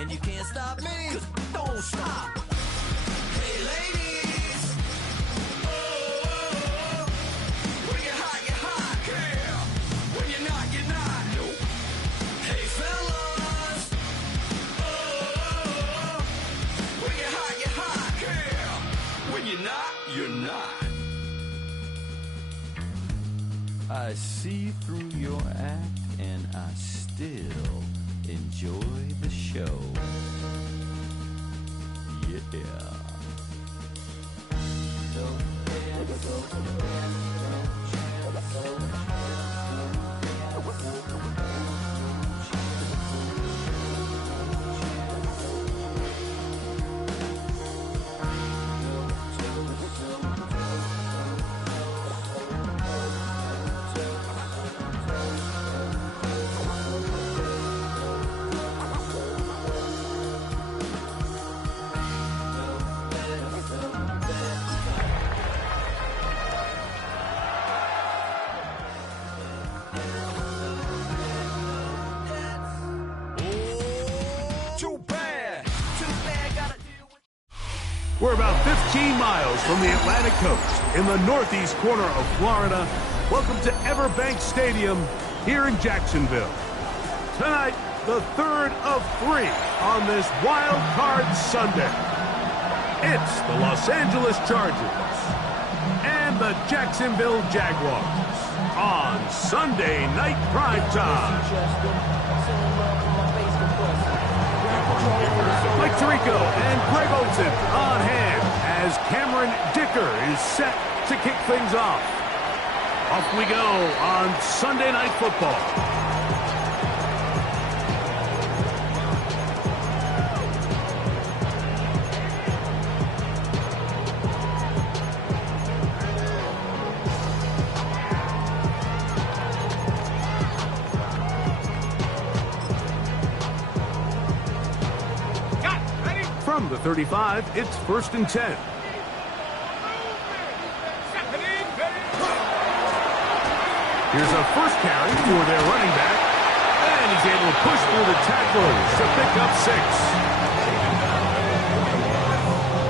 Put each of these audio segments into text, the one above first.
And you can't stop me, 'cause don't stop. Hey ladies, oh, when you're hot, yeah. When you're not, you're not. Nope. Hey fellas, oh, when you're hot, yeah. When you're not, you're not. I see through your act and I still enjoy the show. Yeah. We're about 15 miles from the Atlantic coast in the northeast corner of Florida. Welcome to Everbank Stadium here in Jacksonville. Tonight, the third of 3 on this Wild Card Sunday. It's the Los Angeles Chargers and the Jacksonville Jaguars on Sunday Night Prime Time. Mike Tirico and Greg Olsen on hand as Cameron Dicker is set to kick things off. Off we go on Sunday Night Football. From the 35, it's 1st and 10. Here's a first carry for their running back, and he's able to push through the tacklers to pick up 6.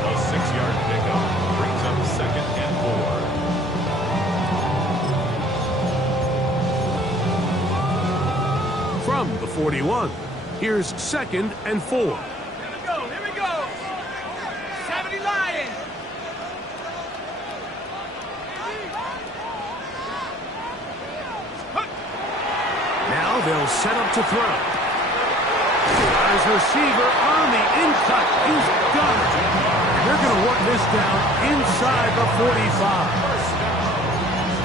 A 6-yard pickup brings up 2nd and 4. From the 41, here's 2nd and 4. They'll set up to throw. As receiver on the in-cut. He's got it. They're going to work this down inside the 45.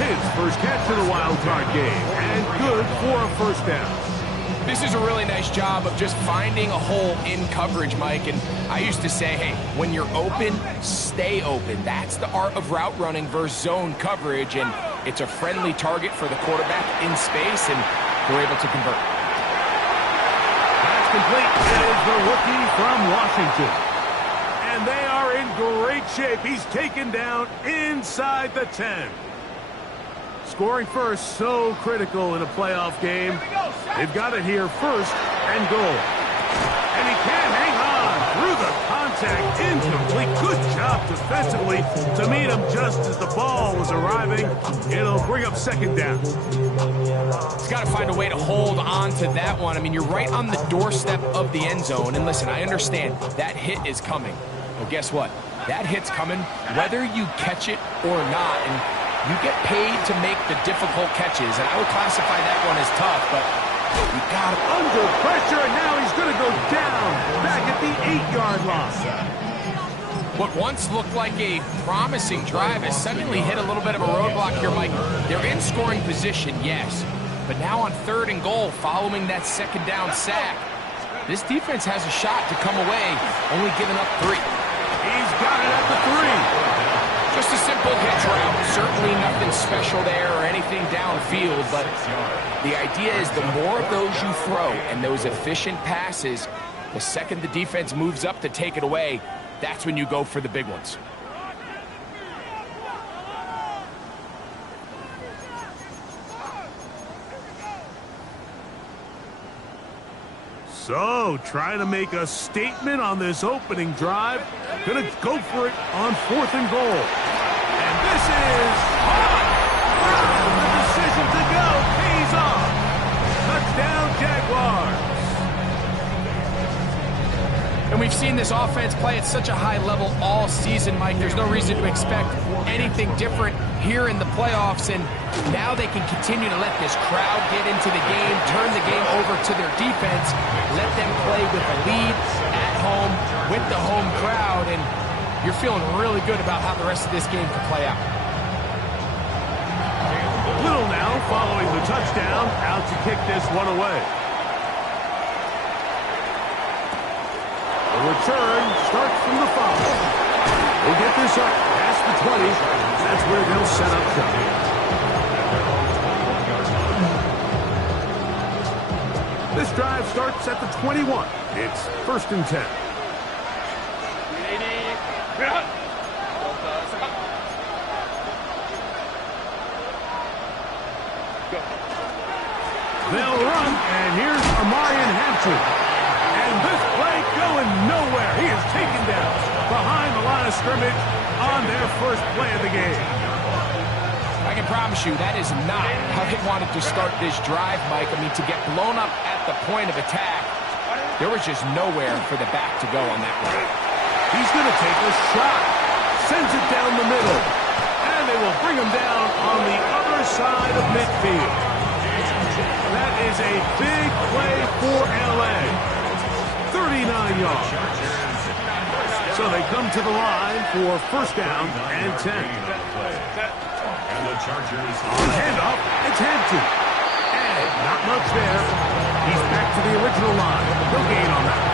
His first catch in the wild card game, and good for a first down. This is a really nice job of just finding a hole in coverage, Mike. And I used to say, hey, when you're open, stay open. That's the art of route running versus zone coverage. And it's a friendly target for the quarterback in space, and they're able to convert. That's complete. It is the rookie from Washington. And they are in great shape. He's taken down inside the 10. Scoring first, so critical in a playoff game. They've got it here, 1st and goal. And he can't hang on through the contact. Incomplete. Good job defensively to meet him just as the ball was arriving. It'll bring up 2nd down. He's got to find a way to hold on to that one. I mean, you're right on the doorstep of the end zone. And listen, I understand that hit is coming. Well, guess what? That hit's coming whether you catch it or not. And you get paid to make the difficult catches. And I would classify that one as tough, but you got him under pressure, and now he's going to go down back at the 8-yard line. What once looked like a promising drive has suddenly hit a little bit of a roadblock here, Mike. They're in scoring position, yes, but now on 3rd and goal following that 2nd down sack, this defense has a shot to come away, only giving up 3. He's got it at the 3. Just a simple hitch route. Certainly nothing special there or anything downfield, but the idea is the more of those you throw and those efficient passes, the second the defense moves up to take it away, that's when you go for the big ones. So, trying to make a statement on this opening drive. Gonna go for it on 4th and goal. And this is hot. The decision to go pays off. Touchdown, Jaguars. And we've seen this offense play at such a high level all season, Mike. There's no reason to expect anything different here in the playoffs. And now they can continue to let this crowd get into the game, turn the game over to their defense, let them play with a lead at home with the home crowd. And you're feeling really good about how the rest of this game can play out. Little now following the touchdown, out to kick this one away. The return starts from the 5. We'll get this up past the 20. That's where they'll set up shop. This drive starts at the 21. It's 1st and 10. They'll run, and here's Amarian Hampton. And this play going nowhere. He is taken down behind the line of scrimmage on their first play of the game. I can promise you that is not how they wanted to start this drive, Mike. I mean, to get blown up at the point of attack, there was just nowhere for the back to go on that run. He's going to take a shot. Sends it down the middle. And they will bring him down on the other side of midfield. That is a big play for L.A. 39 yards. So they come to the line for 1st down and 10. And the Chargers On the handoff, it's Hampton. And not much there. He's back to the original line. No gain on that.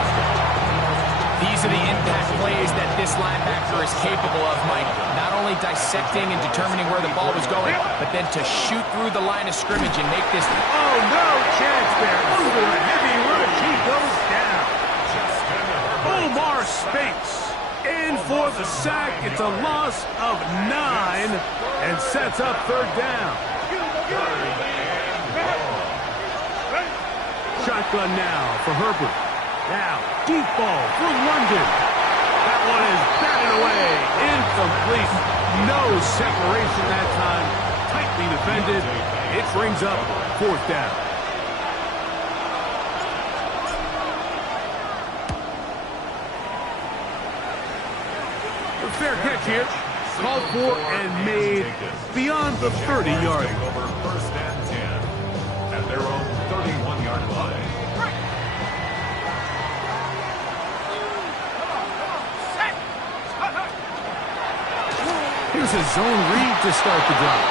These are the impact plays that this linebacker is capable of, Mike. Not only dissecting and determining where the ball was going, but then to shoot through the line of scrimmage and make this... Oh, no chance there. Over a heavy rush. He goes down. Omar Speights in for the sack. It's a loss of 9 and sets up 3rd down. Shotgun now for Herbert. Now, deep ball for London. That one is batted away. Incomplete. No separation that time. Tightly defended. It brings up 4th down. A fair catch here. Called for and made beyond the 30-yard line. over 1st and 10 at their own 31-yard line. Here's a zone read to start the drive.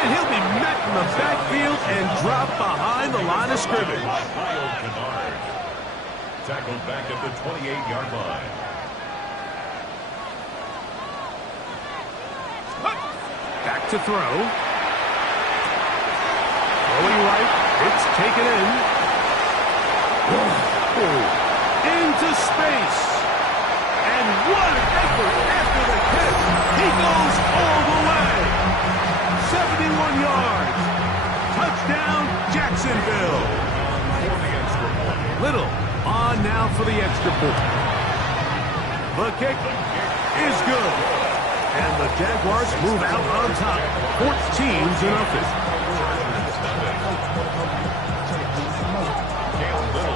And he'll be met in the backfield and dropped behind the line of scrimmage. Tackled back at the 28-yard line. Back to throw. Throwing right. It's taken in. Into space. And what an effort after the catch. He goes all the way. 71 yards. Touchdown, Jacksonville. Little on now for the extra point. The kick is good. And the Jaguars move out on top, 14-0.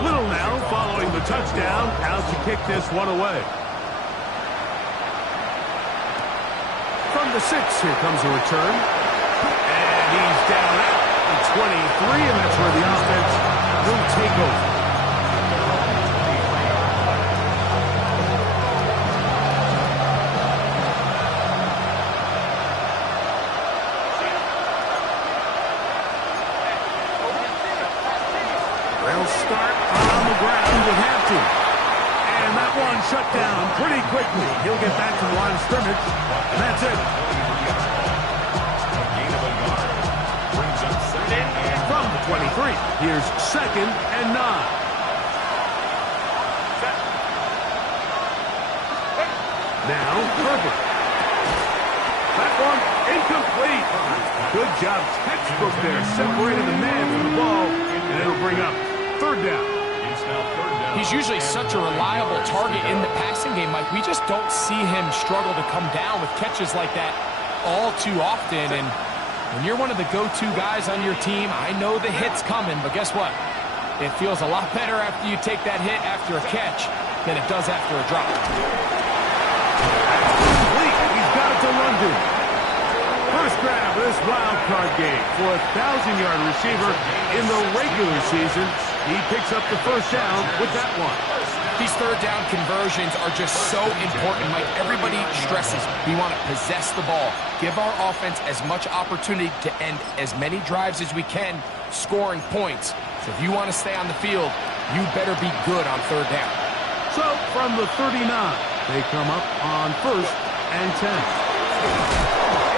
Little now following the touchdown, out to kick this one away. From the 6, here comes a return. And he's down at the 23, and that's where the offense will take over. Start on the ground with Hampton. And that one shut down pretty quickly. He'll get back to the line of scrimmage. And that's it. From the 23, here's 2nd and 9. Now, Herbert. That one incomplete. Good job, textbook there. Separated the man from the ball. And it'll bring up 3rd down. He's usually such a reliable target in the passing game, Mike. We just don't see him struggle to come down with catches like that all too often. And when you're one of the go-to guys on your team, I know the hit's coming, but guess what? It feels a lot better after you take that hit after a catch than it does after a drop. He's got it to London. First grab of this wild card game for a 1,000-yard receiver in the regular season. He picks up the first down with that one. These third down conversions are just so important, Mike. Everybody stresses we want to possess the ball, give our offense as much opportunity to end as many drives as we can, scoring points. So if you want to stay on the field, you better be good on third down. So from the 39, they come up on 1st and 10.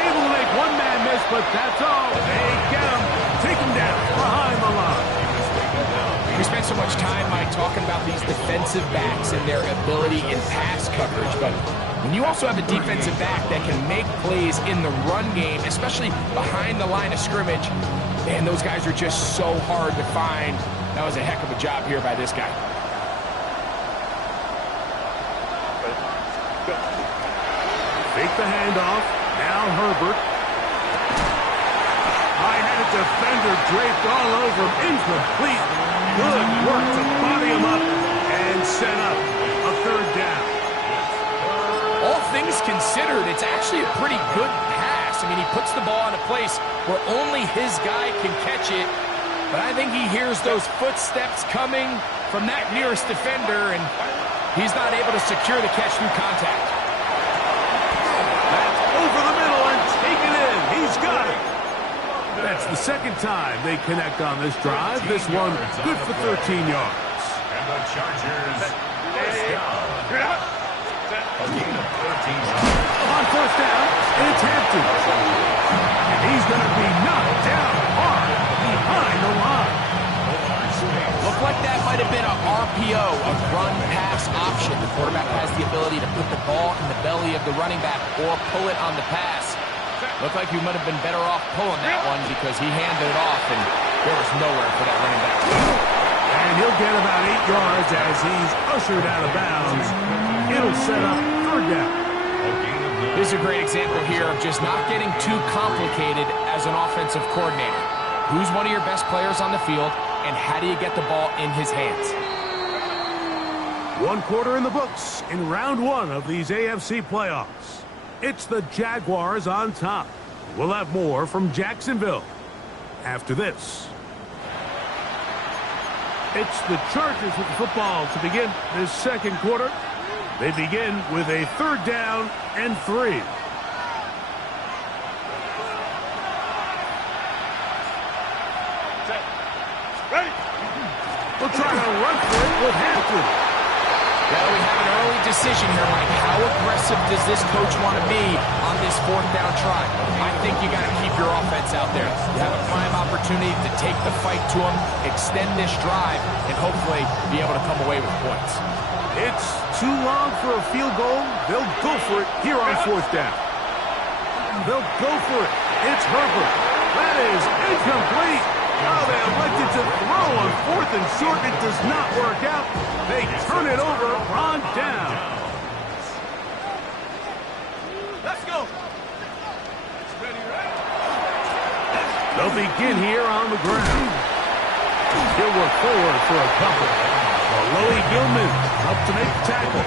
Able to make one man miss, but that's all. They get him, take him down behind the line. We spent so much time, Mike, talking about these defensive backs and their ability in pass coverage, but when you also have a defensive back that can make plays in the run game, especially behind the line of scrimmage, man, those guys are just so hard to find. That was a heck of a job here by this guy. Fake the handoff. Now Herbert. High-headed defender draped all over him. Incomplete. Good work to body him up and set up a third down. All things considered, it's actually a pretty good pass. I mean, he puts the ball in a place where only his guy can catch it. But I think he hears those footsteps coming from that nearest defender, and he's not able to secure the catch through contact. That's over the middle and taken in. He's got it. That's the second time they connect on this drive. This one good for 13 yards. And the Chargers first down. A gain of 13 yards. On first down, it's Hampton. And he's going to be knocked down hard behind the line. Looked like that might have been a RPO, a run-pass option. The quarterback has the ability to put the ball in the belly of the running back or pull it on the pass. Looked like he might have been better off pulling that one because he handed it off and there was nowhere for that running back. And he'll get about 8 yards as he's ushered out of bounds. It'll set up third down. This is a great example here of just not getting too complicated as an offensive coordinator. Who's one of your best players on the field, and how do you get the ball in his hands? 1 quarter in the books in round 1 of these AFC playoffs. It's the Jaguars on top. We'll have more from Jacksonville after this. It's the Chargers with the football to begin this second quarter. They begin with a third down and 3. We'll try to run for it with Hampton. Well, we have an early decision here, Mike. How aggressive does this coach want to be on this 4th down try? I think you got to keep your offense out there. You have a prime opportunity to take the fight to them, extend this drive, and hopefully be able to come away with points. It's too long for a field goal. They'll go for it here on 4th down. They'll go for it. It's Herbert. That is incomplete. Oh, they elected to throw on 4th and short. It does not work out. They turn it over on down. Let's go. They'll begin here on the ground. He'll work forward for a couple. Louis Gilman up to make the tackle.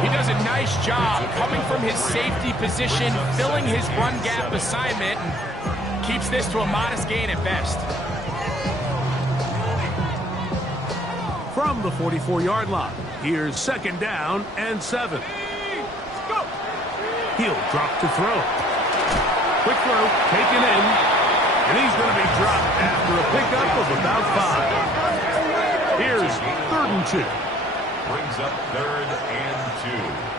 He does a nice job coming from his safety position, filling his run gap assignment, and keeps this to a modest gain at best. From the 44-yard line, here's 2nd down and 7. He'll drop to throw. Quick throw, taken in, and he's going to be dropped after a pickup of about 5. Here's 3rd and 2. Brings up 3rd and 2.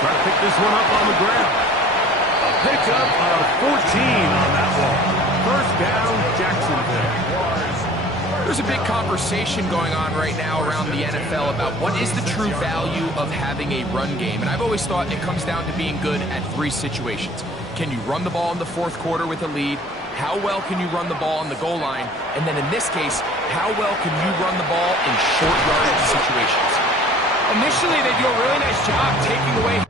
Try to pick this one up on the ground. pickup of 14 on that one. First down, Jacksonville. There's a big conversation going on right now around the NFL about what is the true value of having a run game. And I've always thought it comes down to being good at three situations. Can you run the ball in the fourth quarter with a lead? How well can you run the ball on the goal line? And then in this case, how well can you run the ball in short yardage situations? Initially, they do a really nice job taking away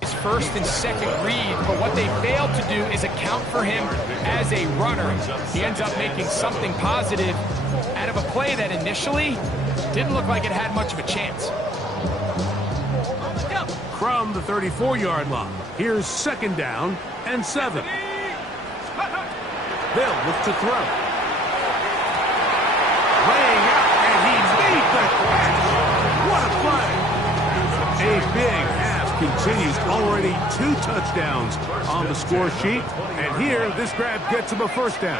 his first and second read, but what they failed to do is account for him as a runner. He ends up making something positive out of a play that initially didn't look like it had much of a chance. From the 34-yard line, here's second down and 7. They'll look to throw. Laying out, and he made the catch. What a play. A big half continues. Already 2 touchdowns on the score sheet. And here, this grab gets him a first down.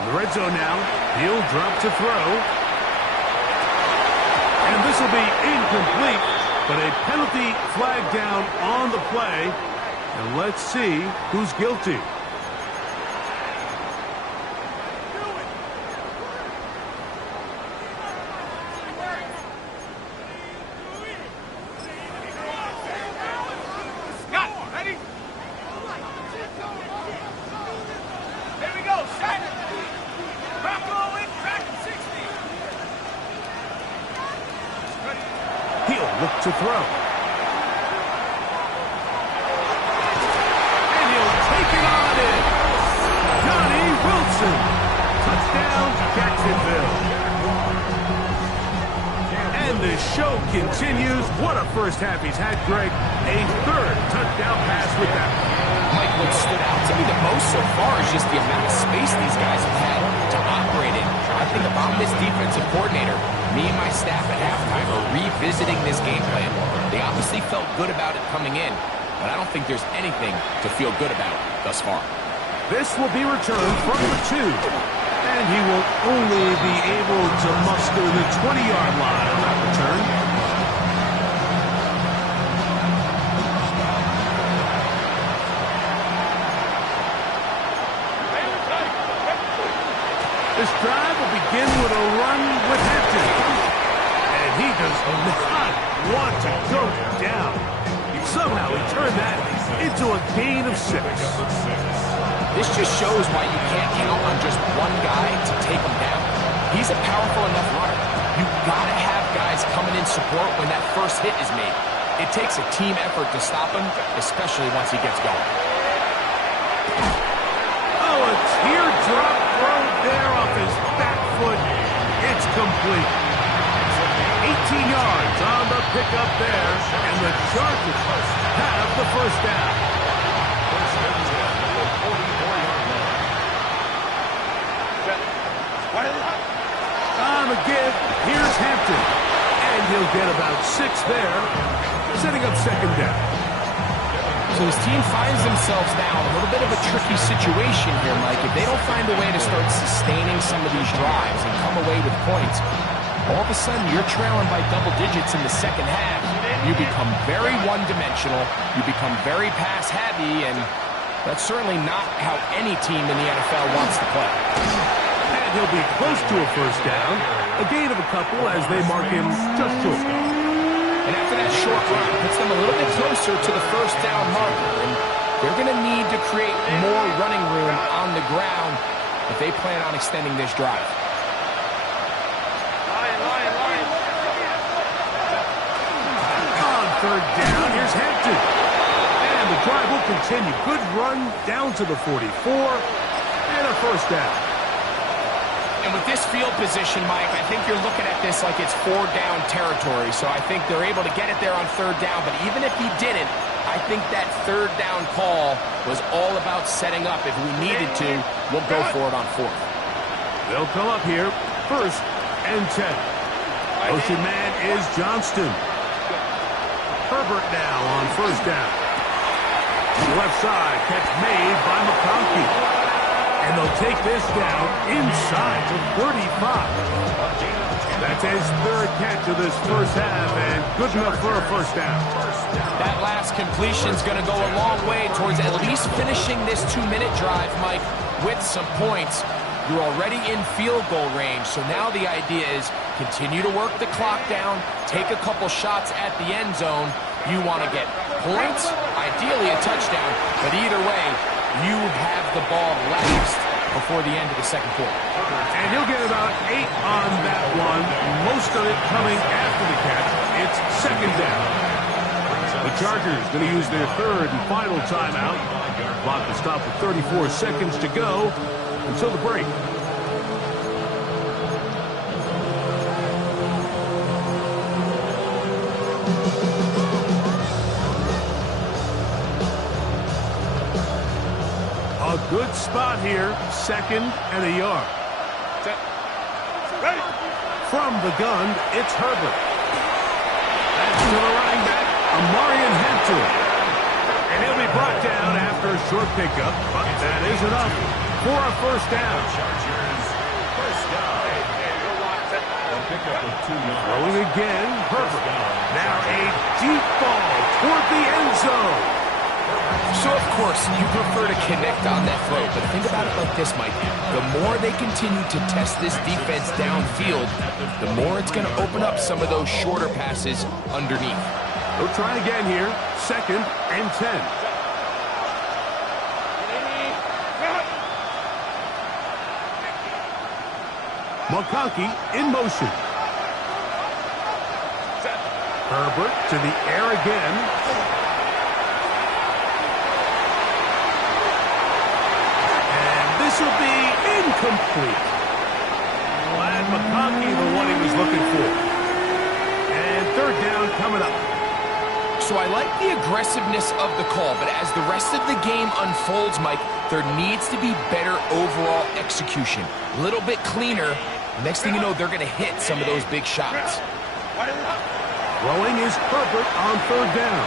In the red zone now, he'll drop to throw. And this will be incomplete, but a penalty flag down on the play. And let's see who's guilty. Look to throw. And he'll take it on in. Johnny Wilson. Touchdown, Jacksonville. And the show continues. What a first half he's had, Greg. A third touchdown pass with that. Mike, what stood out to me the most so far is just the amount of space these guys have had to operate in. I think if I'm this defensive coordinator, me and my staff at halftime are revisiting this game plan. They obviously felt good about it coming in, but I don't think there's anything to feel good about thus far. This will be returned from the 2. And he will only be able to muster the 20-yard line on that return. This drive will begin with a run with Hampton. And he does not want to go down. Somehow he turned that into a gain of 6. This just shows why you can't count on just one guy to take him down. He's a powerful enough runner. You've got to have guys coming in support when that first hit is made. It takes a team effort to stop him, especially once he gets going. Oh, a teardrop throw there off his back foot. It's complete. 18 yards on the pickup there, and the Chargers have the first down. On the give, here's Hampton. And he'll get about 6 there, setting up second down. So his team finds themselves now in a little bit of a tricky situation here, Mike. If they don't find a way to start sustaining some of these drives and come away with points, all of a sudden you're trailing by double digits in the second half. You become very one-dimensional. You become very pass-heavy, and that's certainly not how any team in the NFL wants to play. And he'll be close to a first down. A gain of a couple as they mark him just short. And after that short run, it puts them a little bit closer to the first down marker. And they're going to need to create more running room on the ground if they plan on extending this drive. On third down, here's Hampton. And the drive will continue. Good run down to the 44 and a first down. And with this field position, Mike, I think you're looking at this like it's 4-down territory. So I think they're able to get it there on third down. But even if he didn't, I think that third down call was all about setting up. If we needed to, we'll go for it on fourth. They'll come up here, first and 10. Motion man is Johnston. Herbert now on first down. Left side, catch made by McConkey. And they'll take this down inside the 35. That's his third catch of this first half, and good enough for a first down. That last completion's going to go a long way towards at least finishing this 2-minute drive, Mike, with some points. You're already in field goal range, so now the idea is continue to work the clock down, take a couple shots at the end zone. You want to get points, ideally a touchdown, but either way, you have the ball last before the end of the second quarter. And he'll get about 8 on that one, most of it coming after the catch. It's second down. The Chargers going to use their third and final timeout. Clock to stop with 34 seconds to go until the break. A good spot here, second and a yard. From the gun, it's Herbert. That's to the running back, Amarian Hampton. And he'll be brought down after a short pickup, but that is enough for a first down. Throwing again, Herbert. Now a deep ball toward the end zone. So, of course, you prefer to connect on that throw, but think about it like this, Mike. The more they continue to test this defense downfield, the more it's going to open up some of those shorter passes underneath. They'll try again here, second and 10. McConkey in motion. Herbert to the air again. This will be incomplete. Glad McConkey the one he was looking for. And third down coming up. So I like the aggressiveness of the call, but as the rest of the game unfolds, Mike, there needs to be better overall execution. A little bit cleaner. Next thing you know, they're going to hit some of those big shots. Throwing is Herbert on third down.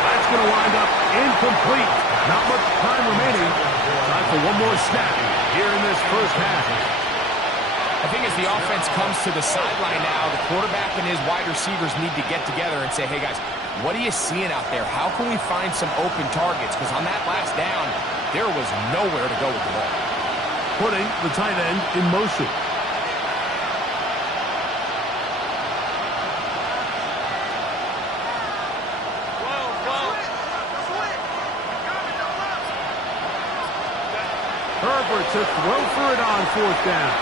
That's going to wind up incomplete. Not much time remaining. Time for one more snap here in this first half. I think as the offense comes to the sideline now, the quarterback and his wide receivers need to get together and say, hey, guys, what are you seeing out there? How can we find some open targets? Because on that last down, there was nowhere to go with the ball. Putting the tight end in motion. Herbert to throw for it on fourth down.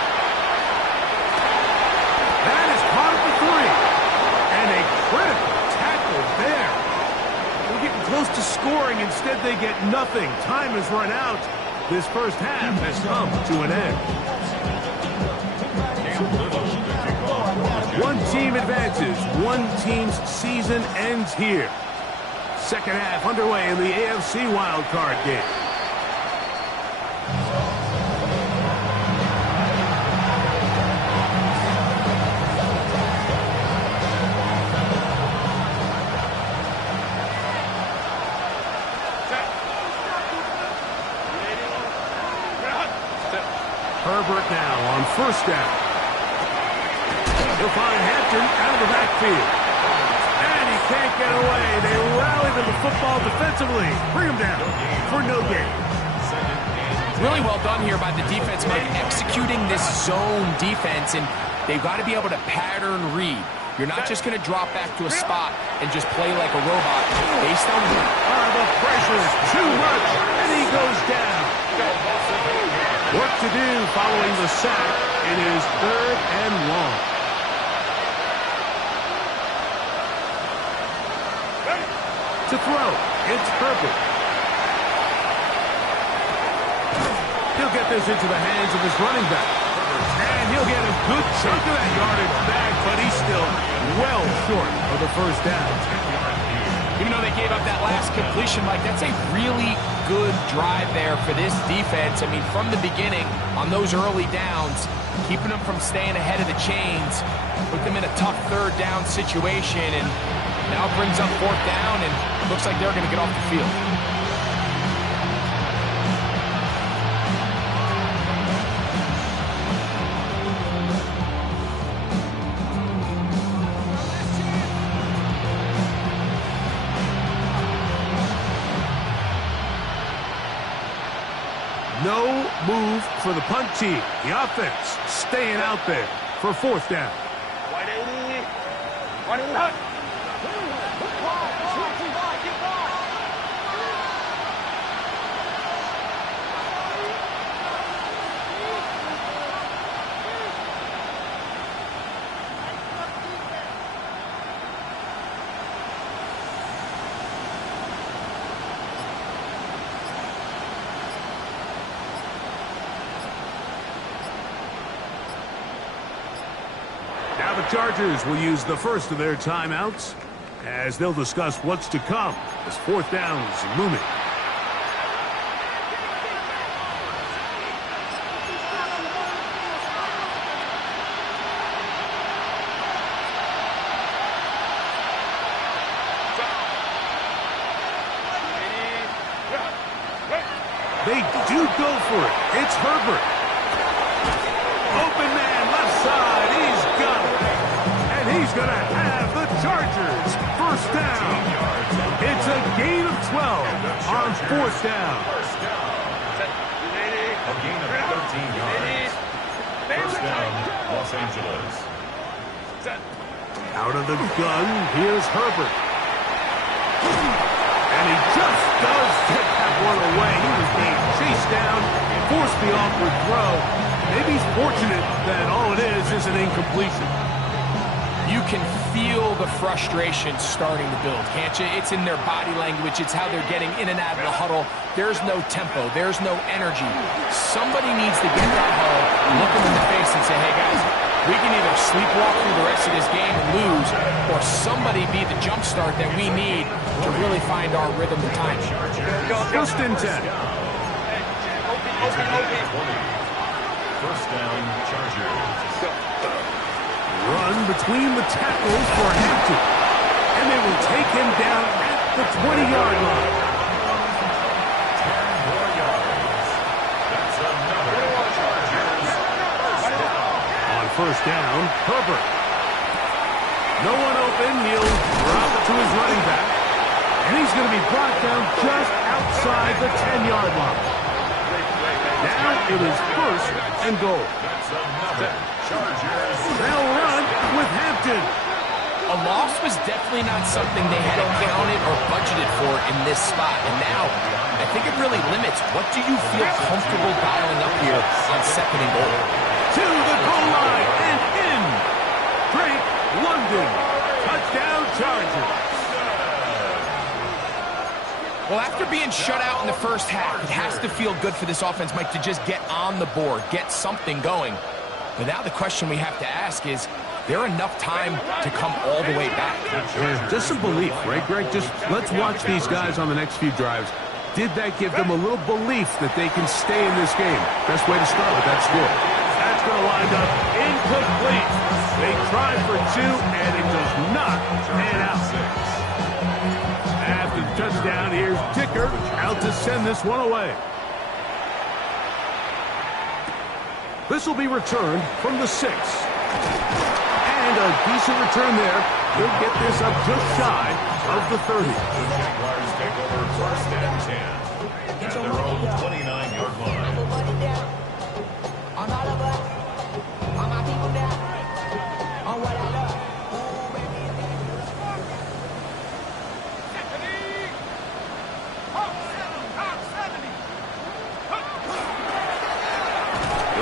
That is caught at the 3. And a critical tackle there. They're getting close to scoring. Instead, they get nothing. Time has run out. This first half has come to an end. One team advances. One team's season ends here. Second half underway in the AFC wildcard game. Herbert now on first down. He'll find Hampton out of the backfield. And he can't get away. They rally to the football defensively. Bring him down for no gain. Really well done here by the defense, Mike, executing this zone defense, and they've got to be able to pattern read. You're not just going to drop back to a spot and just play like a robot based on... The pressure is too much, and he goes down. Work to do following the sack. It is 3rd and long. To throw, it's Herbert. He'll get this into the hands of his running back. And he'll get a good chunk of that yardage back, but he's still well short of the first down. Even though they gave up that last completion, Mike, that's a really good drive there for this defense. I mean, from the beginning, on those early downs, keeping them from staying ahead of the chains, put them in a tough 3rd down situation, and now it brings up 4th down, and looks like they're going to get off the field. No move for the punt team. The offense staying out there for 4th down. Now the Chargers will use the first of their timeouts as they'll discuss what's to come as 4th down is looming. They do go for it. It's Herbert. Open man, left side. He's got it. And he's going to have the Chargers. First down. It's a gain of 12 on 4th down. A gain of 13 yards. First down, Los Angeles. Out of the gun, here's Herbert. And he just does take that one away. He was being chased down, forced the awkward throw. Maybe he's fortunate that all it is an incompletion. You can feel the frustration starting to build, can't you? It's in their body language. It's how they're getting in and out of the huddle. There's no tempo. There's no energy. Somebody needs to get that huddle, look them in the face and say, hey, guys, we can either sleepwalk through the rest of this game and lose, or somebody be the jump start that we need to really find our rhythm and time. First and 10. First down, Chargers. Run between the tackles for Hampton. And they will take him down at the 20-yard line. 10 more yards. That's another Chargers first down. On first down, Herbert. No one open. He'll drop it to his running back. And he's going to be brought down just outside the 10-yard line. Now it is 1st and goal. That's another Chargers. They'll run with Hampton. A loss was definitely not something they had accounted or budgeted for in this spot. And now, I think it really limits what do you feel comfortable dialing up here on 2nd and goal. To the goal line and in. Drake London. Touchdown Chargers. Well, after being shut out in the first half, it has to feel good for this offense, Mike, to just get on the board, get something going. But now the question we have to ask is there enough time to come all the way back? Just some belief, right, Greg? Just let's watch these guys on the next few drives. Did that give them a little belief that they can stay in this game? Best way to start with that score. That's going to wind up incomplete. They tried for 2, and it does not pan out. After the touchdown, here's Dicker out to send this one away. This will be returned from the 6. And a decent return there. He'll get this up just shy of the 30. The Jaguars take over first and 10 at their own 29-yard line.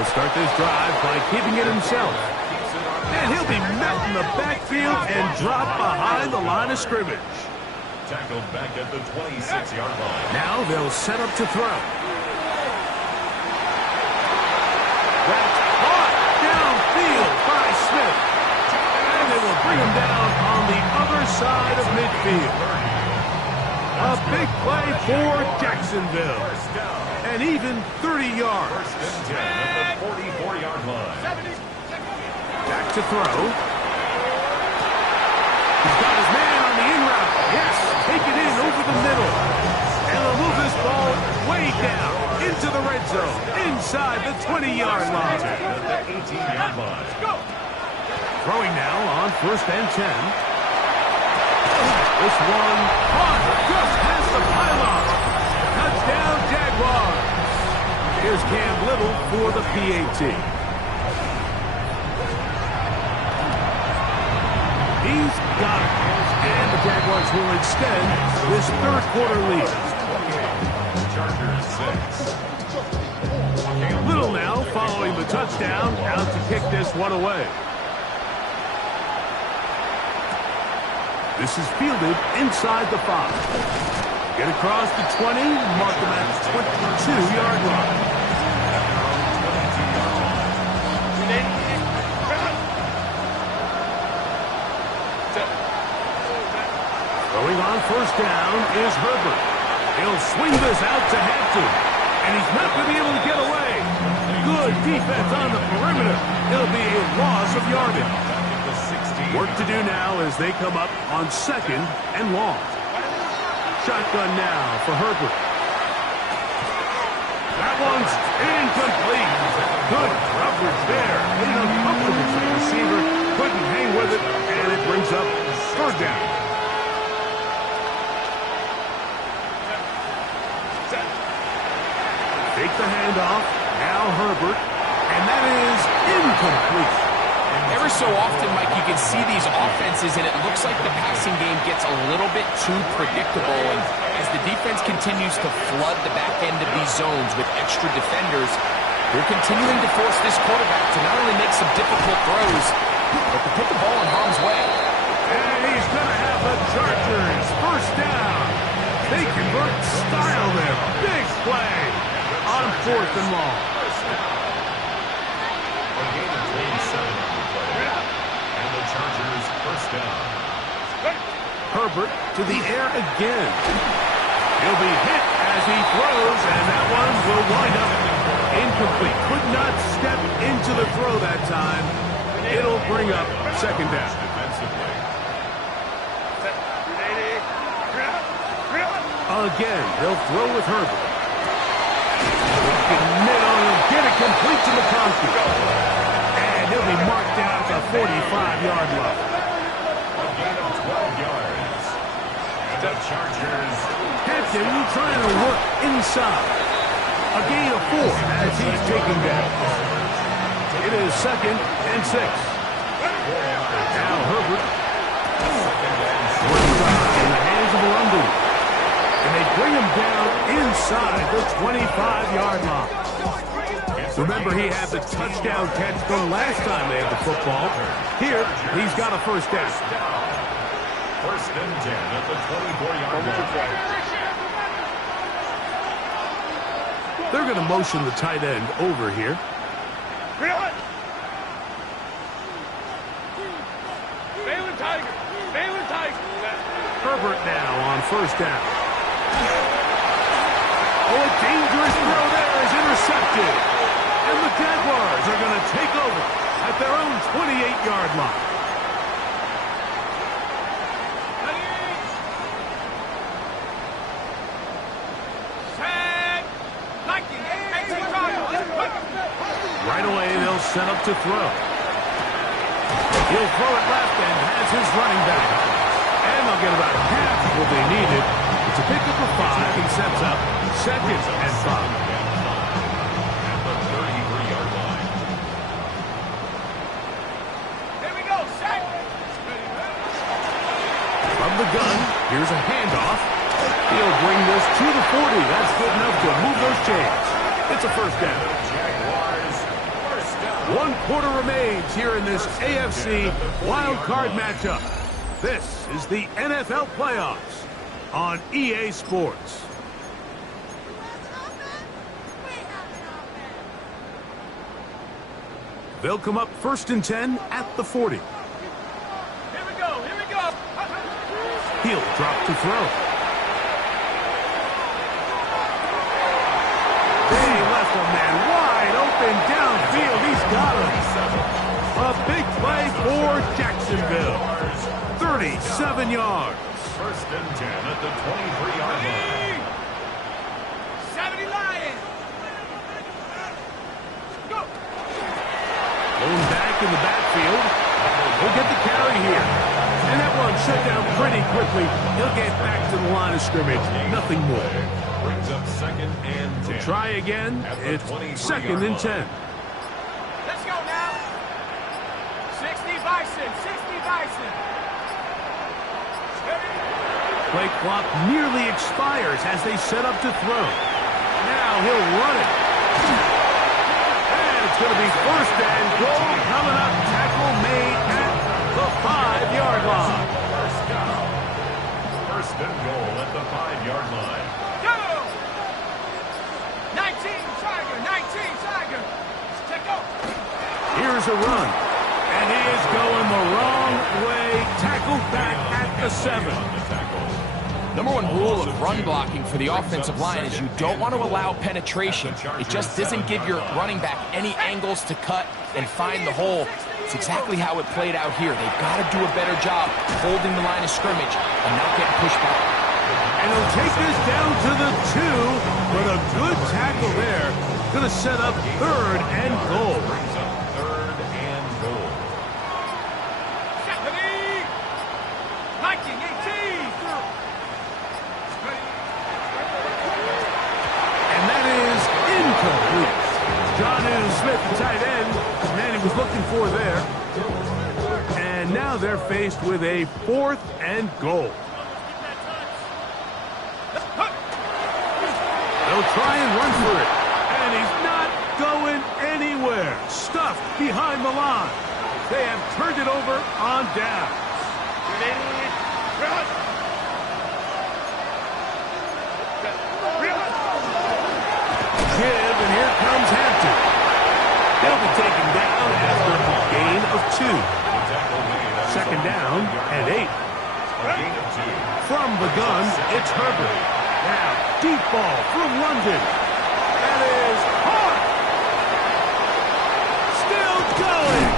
He'll start this drive by keeping it himself. And he'll be met in the backfield and dropped behind the line of scrimmage. Tackled back at the 26-yard line. Now they'll set up to throw. That's caught downfield by Smith. And they will bring him down on the other side of midfield. A big play for Jacksonville. And even 30 yards. First and 10 at the 44-yard line. Back to throw. He's got his man on the in route. Yes, take it in over the middle. And they'll move this ball way down into the red zone, inside the 20-yard line. The 18-yard line. Throwing now on first and 10. This one caught just past the pylon. Touchdown, Jaguars. Here's Cam Little for the PAT. He's got it. And the Jaguars will extend this third quarter lead. Chargers 6. Little now following the touchdown, out to kick this one away. This is fielded inside the 5. Get across the 20, mark them at the 22-yard line. Going on first down is Herbert. He'll swing this out to Hampton, and he's not going to be able to get away. Good defense on the perimeter. It'll be a loss of yardage. Work to do now as they come up on second and long. Shotgun now for Herbert. That one's incomplete. Good coverage there. Made it uncomfortable for the receiver. Couldn't hang with it, and it brings up third down. Take the handoff. Now Herbert. And that is incomplete. Ever so often, Mike, you can see these offenses, and it looks like the passing game gets a little bit too predictable. And as the defense continues to flood the back end of these zones with extra defenders, they're continuing to force this quarterback to not only make some difficult throws, but to put the ball in harm's way. And he's going to have the Chargers first down. They convert style there. Big play on fourth and long. A gain of 27 on the play. And the Chargers first down. Herbert to the air again. He'll be hit as he throws, and that one will wind up incomplete. Could not step into the throw that time. It'll bring up second down. Defensively. Again, they'll throw with Herbert. Get it complete to McConkey. And he'll be marked down at the 45-yard line. A gain of 12 yards. And the Chargers. Hampton trying to work inside. A gain of 4 as he's taking down. It is second and 6. Now Herbert. In the hands of London. And they bring him down inside the 25-yard line. Remember, he had the touchdown catch the last time they had the football. Here, he's got a first down. First and 10 at the 24-yard line. They're going to motion the tight end over here. Herbert now on first down. Oh, a dangerous throw there is intercepted. And the Jaguars are going to take over at their own 28-yard line. Right away, they'll set up to throw. He'll throw it left and has his running back. And they'll get about half what they needed. It's a pickup of 5 and sets up second and 5. The gun. Here's a handoff. He'll bring this to the 40. That's good enough to move those chains. It's a first down. Jaguars One quarter remains here in this AFC wild card matchup. This is the NFL playoffs on EA Sports. They'll come up 1st and 10 at the 40. Here we go, here we go. He'll drop to throw. They left a man wide open downfield. He's got him. A big play for Jacksonville. 37 yards. 1st and 10 at the 23-yard line. 70 Lions. Go. Going back in the backfield. He'll get the carry here. And that one shut down pretty quickly. He'll get back to the line of scrimmage. Nothing more. Brings up 2nd and 10. Try again. It's 2nd and 10. Let's go now. 60 Bison, 60 Bison. Play clock nearly expires as they set up to throw. Now he'll run it. And it's going to be 1st and goal coming up. Tackle made at the 5-yard line. First down. 1st and goal at the 5-yard line. Go! 19 Tiger, 19 Tiger. Take off. Here's a run. And he is going the wrong way. Tackled back at the 7. Number one rule of run blocking for the offensive line is you don't want to allow penetration. It just doesn't give your running back any angles to cut and find the hole. It's exactly how it played out here. They've got to do a better job holding the line of scrimmage and not getting pushed back. And he'll take this down to the 2, but a good tackle there. Going to set up 3rd and goal. Brings up 3rd and goal. 70. Viking 18. And that is incomplete. Jonnu Smith, the tight end, the man he was looking for there. And now they're faced with a 4th and goal. They'll try and run for it. And he's not going anywhere. Stuffed behind the line. They have turned it over on downs. Give, and here comes Hampton. He'll be taken down after a gain of 2. 2nd down and 8. From the gun, it's Herbert. Now, deep ball from London. That is hard. Still going.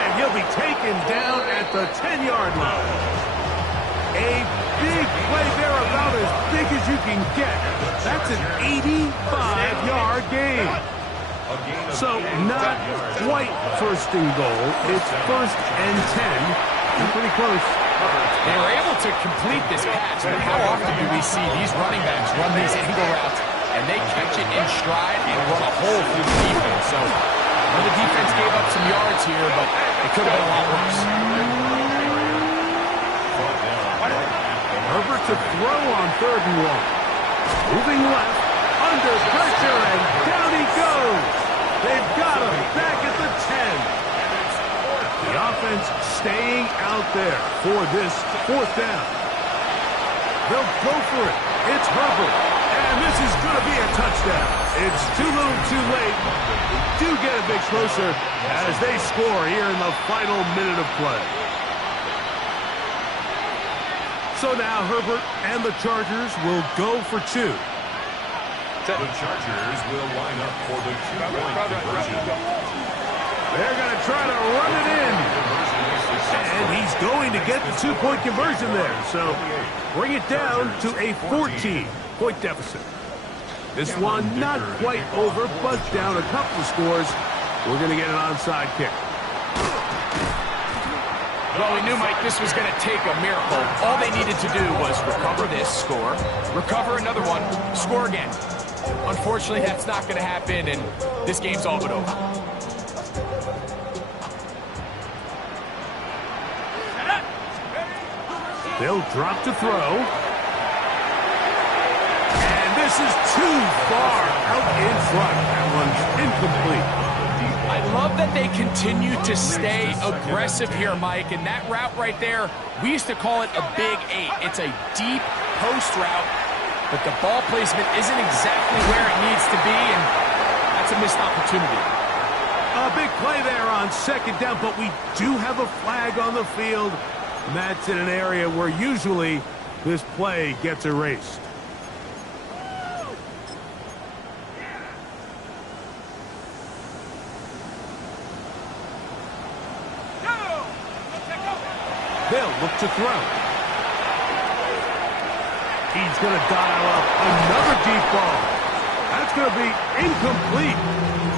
And he'll be taken down at the 10-yard line. A big play there, about as big as you can get. That's an 85-yard gain. So not quite 1st and goal. It's 1st and 10. You're pretty close. They were able to complete this pass, but how often do we see these running backs run these angle routes and they catch it in stride and run a hole through the defense? So the defense gave up some yards here, but it could have been a lot worse. Herbert to throw on 3rd and 1. Moving left, under pressure, and down he goes. They've got him back at the 10. The offense staying out there for this 4th down. They'll go for it. It's Herbert. And this is going to be a touchdown. It's too little too late. We do get a bit closer as they score here in the final minute of play. So now Herbert and the Chargers will go for 2. The Chargers will line up for the 2-point conversion. They're going to try to run it in. And he's going to get the 2-point conversion there. So bring it down to a 14-point deficit. This one not quite over, but down a couple of scores. We're going to get an onside kick. Well, we knew, Mike, this was going to take a miracle. All they needed to do was recover this, score, recover another one, score again. Unfortunately, that's not going to happen, and this game's all but over. They'll drop to throw. And this is too far out in front. That one's incomplete. I I love that they continue to stay aggressive here, Mike, and that route right there, we used to call it a big 8. It's a deep post route, but the ball placement isn't exactly where it needs to be, and that's a missed opportunity. A big play there on second down, but we do have a flag on the field, and that's in an area where usually this play gets erased. They'll look to throw. He's going to dial up another deep ball. That's going to be incomplete.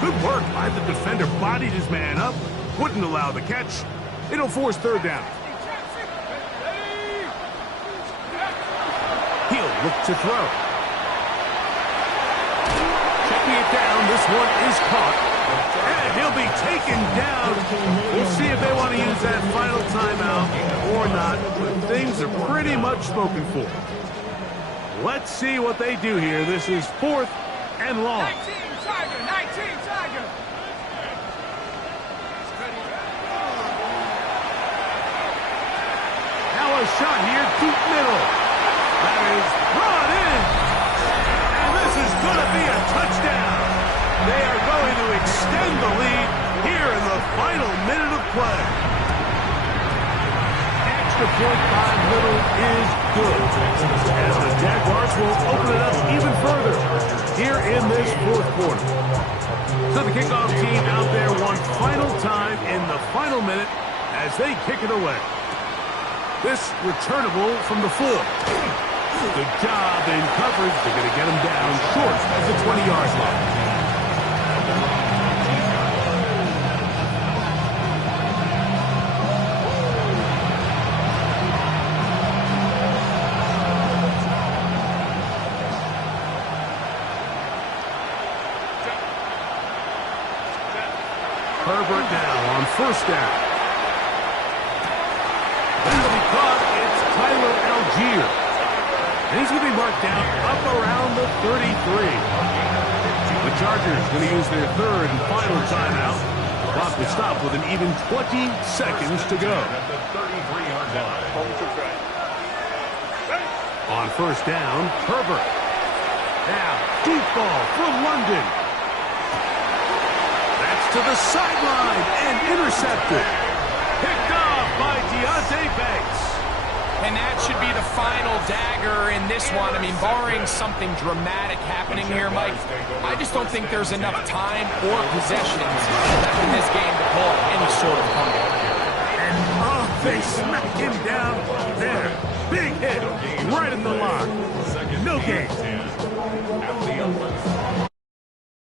Good work by the defender. Bodied his man up. Wouldn't allow the catch. It'll force third down. He'll look to throw. Checking it down. This one is caught. And he'll be taken down. We'll see if they want to use that final timeout or not. But things are pretty much spoken for. Let's see what they do here. This is 4th and long. 19 Tiger. Now a shot here, deep middle. That is brought in. And this is going to be a touchdown. They are going to extend the lead here in the final minute of play. Extra point by Little is good. As the Jaguars will open it up even further here in this 4th quarter. So the kickoff team out there one final time in the final minute as they kick it away. This returnable from the 4. Good job in coverage. They're going to get him down short at the 20-yard line. Herbert now on 1st down. It'll be caught. It's Tyler Algier. And he's going to be marked down up around the 33. The Chargers going to use their 3rd and final timeout. The clock will stop with an even 20 seconds to go. On 1st down, Herbert. Now, deep ball for London. To the sideline and intercepted. Picked off by Deontay Banks. And that should be the final dagger in this one. I mean, barring something dramatic happening here, Mike, I just don't think there's enough time or possessions left in this game to pull off any sort of comeback. And they smack him down there. Big hit right in the line. No game.